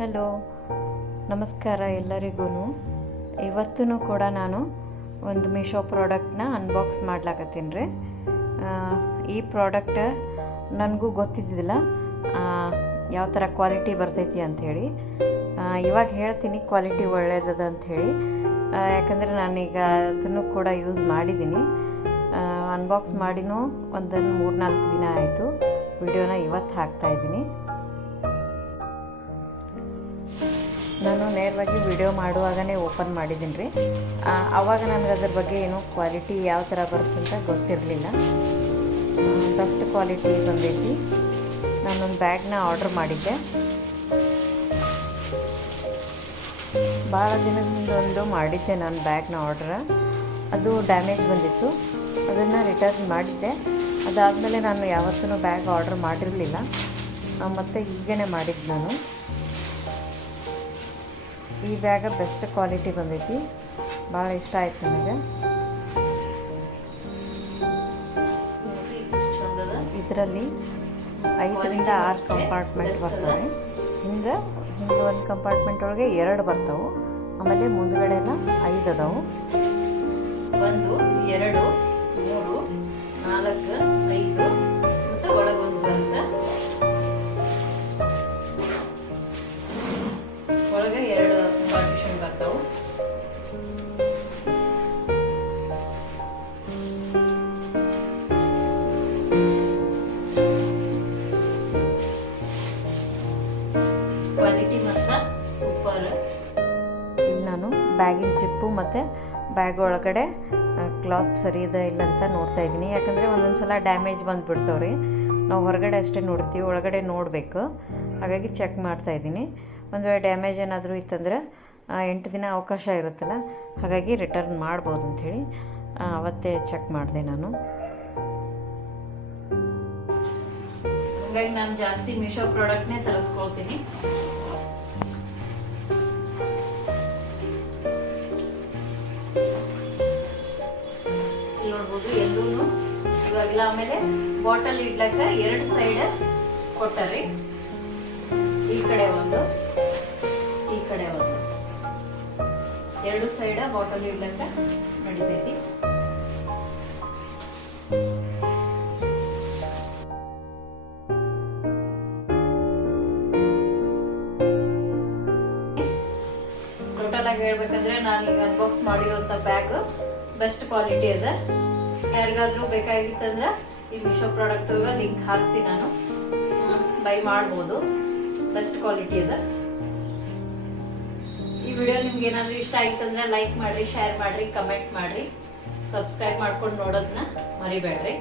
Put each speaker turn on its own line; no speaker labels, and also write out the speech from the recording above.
Hello. ನಮಸ್ಕಾರ ಎಲ್ಲರಿಗೂ. ಇವತ್ತೂ ಕೂಡ ನಾನು ಒಂದು ಮೀಶೋ ಪ್ರಾಡಕ್ಟ್ನ ಅನ್ಬಾಕ್ಸ್ ಮಾಡ್ಲಾಕತ್ತೀನಿ ರೀ. ಈ ಪ್ರಾಡಕ್ಟ್ ನನಗೂ ಗೊತ್ತಿದ್ದಿಲ್ಲ ಯಾವ ಥರ ಕ್ವಾಲಿಟಿ ಬರ್ತೈತಿ ಅಂಥೇಳಿ ಇವಾಗ ಹೇಳ್ತೀನಿ ಕ್ವಾಲಿಟಿ ಒಳ್ಳೇದದ ಅಂಥೇಳಿ ಯಾಕಂದರೆ ನಾನೀಗ ಅದನ್ನು ಕೂಡ ಯೂಸ್ ಮಾಡಿದ್ದೀನಿ. ಅನ್ಬಾಕ್ಸ್ ಮಾಡಿನೂ ಒಂದು ಮೂರು ನಾಲ್ಕು ದಿನ ಆಯಿತು. ವಿಡಿಯೋನ ಇವತ್ತು ಹಾಕ್ತಾಯಿದ್ದೀನಿ ನಾನು ನೇರವಾಗಿ ವಿಡಿಯೋ ಮಾಡುವಾಗನೇ ಓಪನ್ ಮಾಡಿದ್ದೀನಿ ರೀ. ಆವಾಗ ನನಗೆ ಅದ್ರ ಬಗ್ಗೆ ಏನು ಕ್ವಾಲಿಟಿ ಯಾವ ಥರ ಬರುತ್ತಂತ ಗೊತ್ತಿರಲಿಲ್ಲ. ಫಸ್ಟ್ ಕ್ವಾಲಿಟಿ ಬಂದೈತಿ. ನಾನೊಂದು ಬ್ಯಾಗ್ನ ಆರ್ಡ್ರ್ ಮಾಡಿದ್ದೆ. ಭಾಳ ದಿನದಿಂದ ಒಂದು ಮಾಡಿದ್ದೆ ನಾನು ಬ್ಯಾಗ್ನ ಆರ್ಡ್ರ. ಅದು ಡ್ಯಾಮೇಜ್ ಬಂದಿತ್ತು. ಅದನ್ನು ರಿಟರ್ನ್ ಮಾಡಿದ್ದೆ. ಅದಾದಮೇಲೆ ನಾನು ಯಾವತ್ತೂ ಬ್ಯಾಗ್ ಆರ್ಡ್ರ್ ಮಾಡಿರಲಿಲ್ಲ. ಮತ್ತು ಈಗೇ ಮಾಡಿದ್ದು ನಾನು. ಈ ಬ್ಯಾಗ ಬೆಸ್ಟ್ ಕ್ವಾಲಿಟಿ ಬಂದೈತಿ. ಭಾಳ ಇಷ್ಟ ಆಯ್ತು ನನಗೆ ಇದರಲ್ಲಿ ಐದರಿಂದ ಆರು ಕಂಪಾರ್ಟ್ಮೆಂಟ್ ಬರ್ತವೆ. ಹಿಂಗೆ ಹಿಂಗೆ ಒಂದು ಕಂಪಾರ್ಟ್ಮೆಂಟ್ ಒಳಗೆ ಎರಡು ಬರ್ತವೆ. ಆಮೇಲೆ ಮುಂದುಗಡೆ ಎಲ್ಲ ಐದು ಅದಾವು.
ಒಂದು ಎರಡು ಮೂರು ನಾಲ್ಕು
ಬ್ಯಾಗಿನ ಜಿಪ್ಪು ಮತ್ತು ಬ್ಯಾಗ್ ಒಳಗಡೆ ಕ್ಲಾತ್ ಸರಿ ಇದೆ ಇಲ್ಲ ಅಂತ ನೋಡ್ತಾ ಇದ್ದೀನಿ. ಯಾಕಂದರೆ ಒಂದೊಂದು ಸಲ ಡ್ಯಾಮೇಜ್ ಬಂದುಬಿಡ್ತಾವ್ರಿ. ನಾವು ಹೊರಗಡೆ ಅಷ್ಟೇ ನೋಡ್ತೀವಿ, ಒಳಗಡೆ ನೋಡಬೇಕು. ಹಾಗಾಗಿ ಚೆಕ್ ಮಾಡ್ತಾ ಇದ್ದೀನಿ. ಒಂದು ವೇಳೆ ಡ್ಯಾಮೇಜ್ ಏನಾದರೂ ಇತ್ತಂದರೆ ಎಂಟು ದಿನ ಅವಕಾಶ ಇರುತ್ತಲ್ಲ, ಹಾಗಾಗಿ ರಿಟರ್ನ್ ಮಾಡ್ಬೋದು ಅಂಥೇಳಿ ಅವತ್ತೇ ಚೆಕ್ ಮಾಡಿದೆ ನಾನು.
ಹಾಗಾಗಿ ನಾನು ಜಾಸ್ತಿ ಮೀಶೋ ಪ್ರಾಡಕ್ಟ್ನೇ ತರಿಸ್ಕೊಳ್ತೀನಿ. ನೋಡ್ಬೋದು ಎಲ್ಲೂ ಇವಾಗೆಲ್ಲ ಆಮೇಲೆ ಬಾಟಲ್ ಇಡ್ಲಕ್ಕ ಎರಡು ಸೈಡ್ ಕೊಟ್ಟರಿ. ಈ ಕಡೆ ಒಂದು, ಈ ಕಡೆ ಒಂದು. ಎರಡು ಸೈಡ್ ಬಾಟಲ್ ಇಡ್ಲಕ್ಕ ನಡಿತೈತಿ. ಟೋಟಲ್ ಆಗಿ ಹೇಳ್ಬೇಕಂದ್ರೆ ನಾನೀಗ ಅನ್ಬಾಕ್ಸ್ ಮಾಡಿರುವಂತ ಬ್ಯಾಗ್ ಬೆಸ್ಟ್ ಕ್ವಾಲಿಟಿ ಅದ. ಯಾರಿಗಾದ್ರೂ ಬೇಕಾಗಿತ್ತಂದ್ರೆ ಈ ಮಿಶೋ ಪ್ರಾಡಕ್ಟ್ ಲಿಂಕ್ ಹಾಕ್ತೀನಿ ನಾನು. ಬೈ ಮಾಡ್ಬೋದು. ಬೆಸ್ಟ್ ಕ್ವಾಲಿಟಿ ಅದ. ಈ ವಿಡಿಯೋ ನಿಮ್ಗೆ ಏನಾದ್ರೂ ಇಷ್ಟ ಆಯ್ತಂದ್ರೆ ಲೈಕ್ ಮಾಡ್ರಿ ಶೇರ್ ಮಾಡ್ರಿ ಕಮೆಂಟ್ ಮಾಡ್ರಿ. ಸಬ್ಸ್ಕ್ರೈಬ್ ಮಾಡ್ಕೊಂಡು ನೋಡೋದನ್ನ ಮರಿಬೇಡ್ರಿ.